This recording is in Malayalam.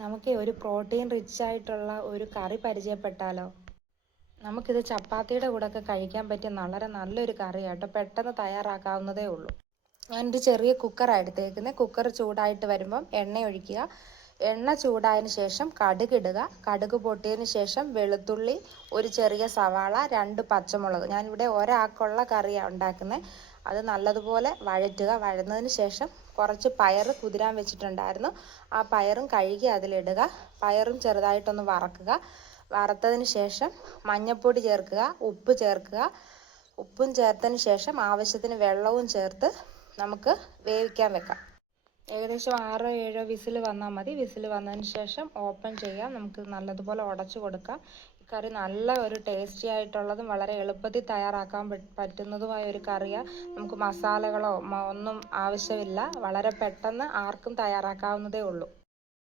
നമുക്ക് ഒരു പ്രോട്ടീൻ റിച്ച് ആയിട്ടുള്ള ഒരു കറി പരിചയപ്പെട്ടാലോ? നമുക്കിത് ചപ്പാത്തിയുടെ കൂടെയൊക്കെ കഴിക്കാൻ പറ്റിയ നല്ലൊരു കറിയാട്ടോ. പെട്ടെന്ന് തയ്യാറാക്കാവുന്നതേ ഉള്ളൂ. ഞാനൊരു ചെറിയ കുക്കറാണ് എടുത്തേക്കുന്നത്. കുക്കർ ചൂടായിട്ട് വരുമ്പം എണ്ണ ഒഴിക്കുക. എണ്ണ ചൂടായതിന് ശേഷം കടുക് ഇടുക. കടുക് പൊട്ടിയതിന് ശേഷം വെളുത്തുള്ളി, ഒരു ചെറിയ സവാള, 2 പച്ചമുളക്. ഞാനിവിടെ ഒരാൾക്കുള്ള കറിയാണ് ഉണ്ടാക്കുന്നത്. അത് നല്ലതുപോലെ വഴറ്റുക. വഴന്നതിന് ശേഷം കുറച്ച് പയർ കുതിരാൻ വെച്ചിട്ടുണ്ടായിരുന്നു. ആ പയറും കഴുകി അതിലിടുക. പയറും ചെറുതായിട്ടൊന്ന് വറക്കുക. വറുത്തതിന് ശേഷം മഞ്ഞൾപ്പൊടി ചേർക്കുക, ഉപ്പ് ചേർക്കുക. ഉപ്പും ചേർത്തതിന് ശേഷം ആവശ്യത്തിന് വെള്ളവും ചേർത്ത് നമുക്ക് വേവിക്കാൻ വെക്കാം. ഏകദേശം 6-7 വിസിൽ വന്നാൽ മതി. വിസിൽ വന്നതിന് ശേഷം ഓപ്പൺ ചെയ്യാം. നമുക്ക് നല്ലതുപോലെ ഉടച്ചു കൊടുക്കാം. ഈ കറി നല്ല ഒരു ടേസ്റ്റി ആയിട്ടുള്ളതും വളരെ എളുപ്പത്തിൽ തയ്യാറാക്കാൻ പറ്റുന്നതുമായ ഒരു കറിയാണ്. നമുക്ക് മസാലകളോ ഒന്നും ആവശ്യമില്ല. വളരെ പെട്ടെന്ന് ആർക്കും തയ്യാറാക്കാവുന്നതേ ഉള്ളൂ.